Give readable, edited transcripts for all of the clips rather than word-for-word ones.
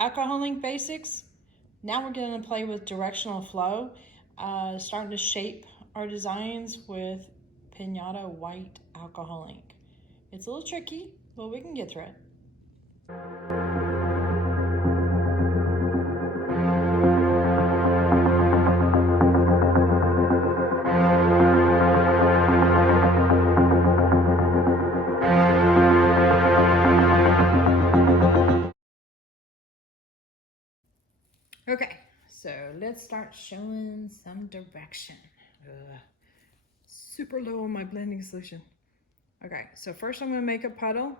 alcohol ink basics. Now we're going to play with directional flow, starting to shape our designs with Pinata white alcohol ink. It's a little tricky, but we can get through it. Okay, so let's start showing some direction. Super low on my blending solution. Okay, so first I'm going to make a puddle,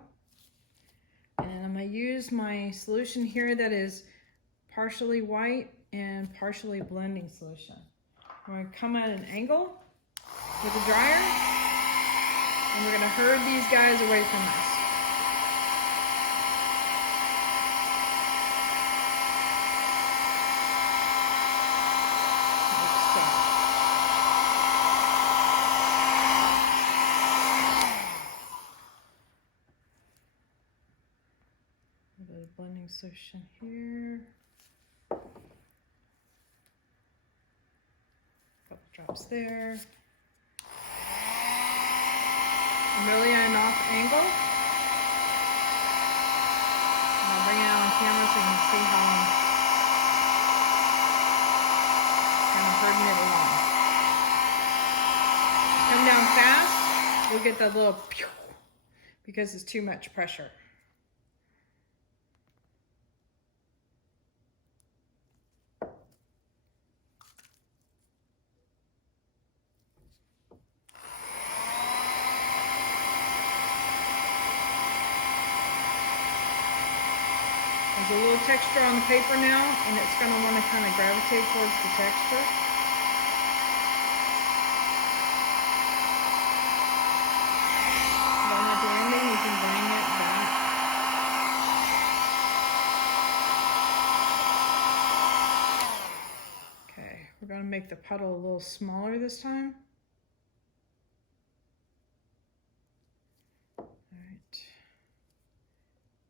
and I'm going to use my solution here that is partially white and partially blending solution. I'm going to come at an angle with the dryer, and we're going to herd these guys away from us. The blending solution here. Couple drops there. I'm really at an off angle. And I'll bring it out on camera so you can see how I'm kind of herding it along. Come down fast, we'll get that little pew because it's too much pressure. There's a little texture on the paper now, and it's going to want to kind of gravitate towards the texture. Then at the ending, you can bring it back. Okay, we're going to make the puddle a little smaller this time. All right,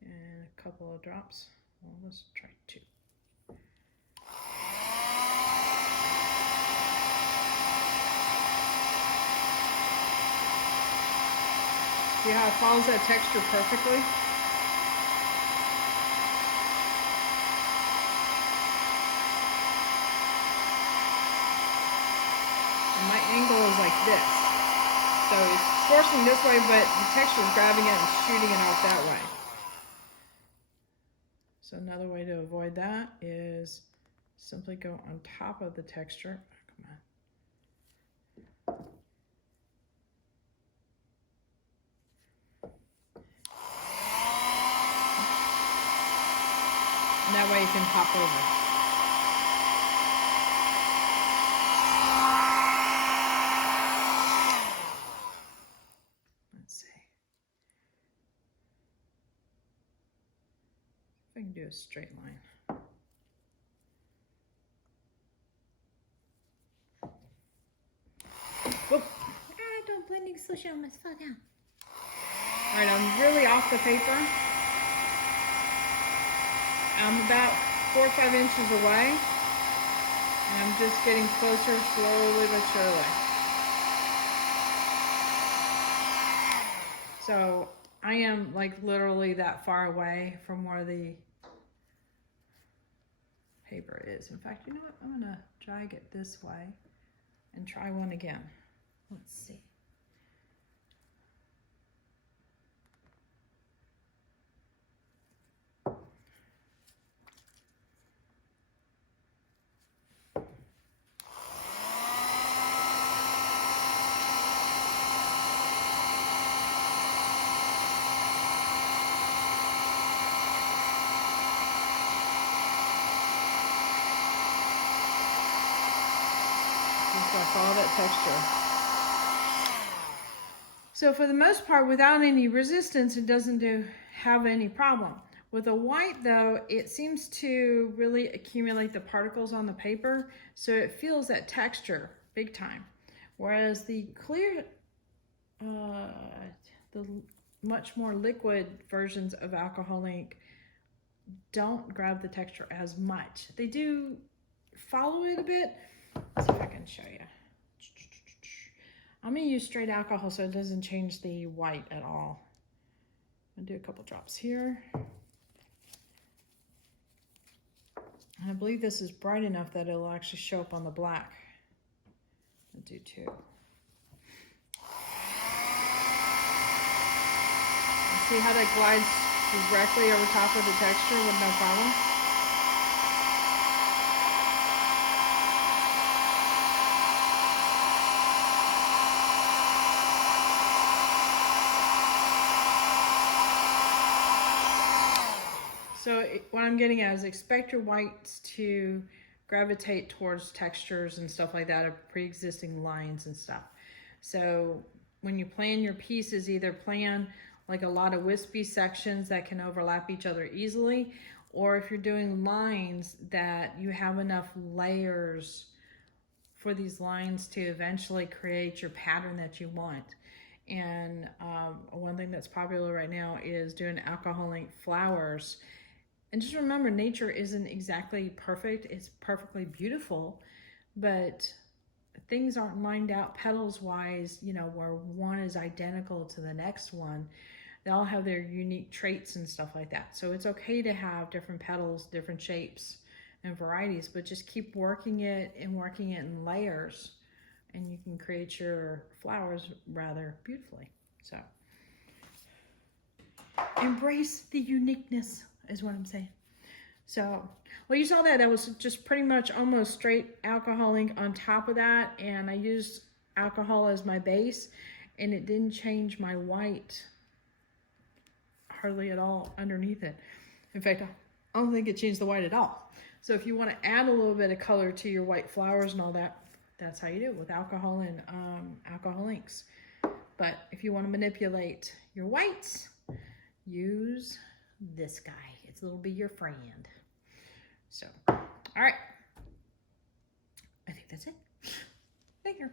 and a couple of drops. Well, let's try 2. See how it follows that texture perfectly? And my angle is like this. So it's forcing this way, but the texture is grabbing it and shooting it off that way. So another way to avoid that is simply go on top of the texture. Come on. And that way you can pop over. Let's see. If I can do a straight line. Whoop. Don't blending solution, I almost fell down. All right, I'm really off the paper. I'm about 4 or 5 inches away. And I'm just getting closer slowly but surely. So I am like literally that far away from where the paper is. In fact, you know what? I'm gonna drag it this way and try one again. Let's see. Follow that texture. So for the most part, without any resistance, it doesn't have any problem. With a white though, it seems to really accumulate the particles on the paper, so it feels that texture big time. Whereas the clear, the much more liquid versions of alcohol ink don't grab the texture as much. They do follow it a bit. Let's see if I can show you. I'm gonna use straight alcohol so it doesn't change the white at all. I'm gonna do a couple drops here. And I believe this is bright enough that it'll actually show up on the black. I'll do 2. See how that glides directly over top of the texture with no problem? So what I'm getting at is expect your whites to gravitate towards textures and stuff like that of pre-existing lines and stuff. So when you plan your pieces, either plan like a lot of wispy sections that can overlap each other easily, or if you're doing lines that you have enough layers for these lines to eventually create your pattern that you want. And one thing that's popular right now is doing alcohol ink flowers. And just remember, nature isn't exactly perfect. It's perfectly beautiful, but things aren't lined out petals wise, you know, where one is identical to the next one. They all have their unique traits and stuff like that. So it's okay to have different petals, different shapes and varieties, but just keep working it in layers, and you can create your flowers rather beautifully. So embrace the uniqueness is what I'm saying. So, well, you saw that was just pretty much almost straight alcohol ink on top of that, and I used alcohol as my base, and it didn't change my white hardly at all underneath it. In fact, I don't think it changed the white at all. So if you want to add a little bit of color to your white flowers and all that, that's how you do it with alcohol and alcohol inks. But if you want to manipulate your whites, use this guy. It'll be your friend. So, all right. I think that's it. Thank you.